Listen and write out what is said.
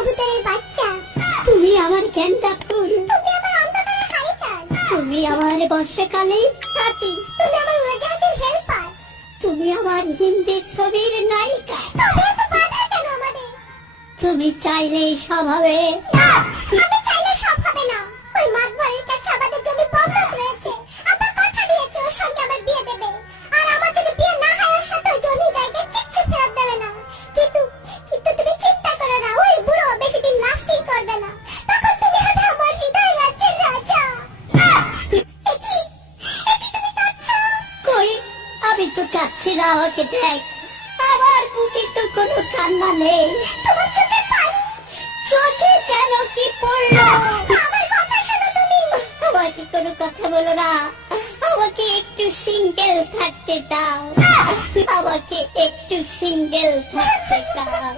কবুতরের বাচ্চা। তুমি আমার গেন্দা ফুল, তুমি আমার অন্ধকারের হারিকেন। তুমি আমার বর্ষাকালে হাতি, তুমি আমার উড়োজাহাজের হেল্পার। তুমি আমার হিন্দি ছবির নায়িকা। তুমি এত বাধা কেন আমাদের? তুমি চাইলেই সব হবে। না, আমি চাইলে সব হবে না। ওই মাতবরের কাছে আমাদের জমি বন্ধক রয়েছে। আব্বা কথা দিয়েছে ওর সঙ্গে আমার বিয়ে দেবে। আর আমার যদি বিয়ে না হয় ওর সাথে ওই জমি জায়গা কিচ্ছু ফেরত দেবে না। কিন্তু তুমি চিন্তা করো না, ওই বুড়ো বেশি দিন লাস্টিং করবে না। তখন তুমি হবে আমার হৃদয় রাজ্যের রাজা। একি তুমি কাঁদছো? কই, আমি তো কাচ্ছি না, আমাকে দেখ। আমার বুকে তো কোনো কান্না নেই। তোমার চোখে পানি। চোখে যেন কি পড়লো। আমার কথা শোনো তুমি। আমাকে কোনো কথা বলো না, আমাকে একটু সিঙ্গেল থাকতে দাও, আমাকে একটু সিঙ্গেল থাকতে দাও।